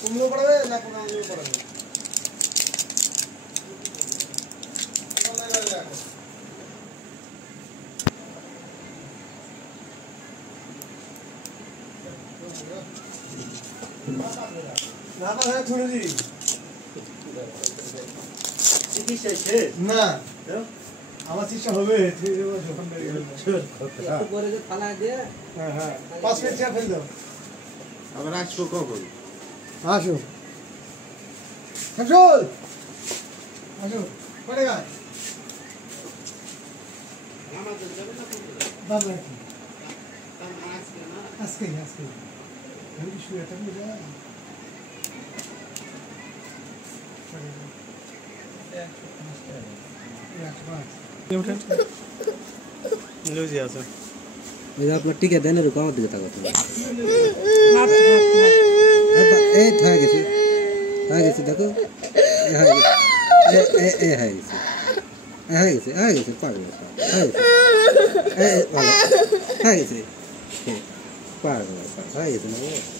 কুমড়ো পড়াবে না কোনো আলু পড়াবে না না হ্যাঁ ছুড়ে দি চিকিৎসা শেষ না আমার চিকিৎসা হবে ঠিক আছে যখন পরে যে থালা দিয়ে হ্যাঁ হ্যাঁ 5 মিনিট চা ফেল দাও আবার আসবো কখন আসো শামসুল আসো পড়ে গা আমাদের যাবে না বাবা আজকে আমি কি শুয়ে থাকবো যা আপনার টিকে দেন এরকম আমার দিকে তাকাতো এই হয়ে গেছে দেখো হয়ে গেছে পাগল হয়ে গেছে পাগল হয়ে গেছে না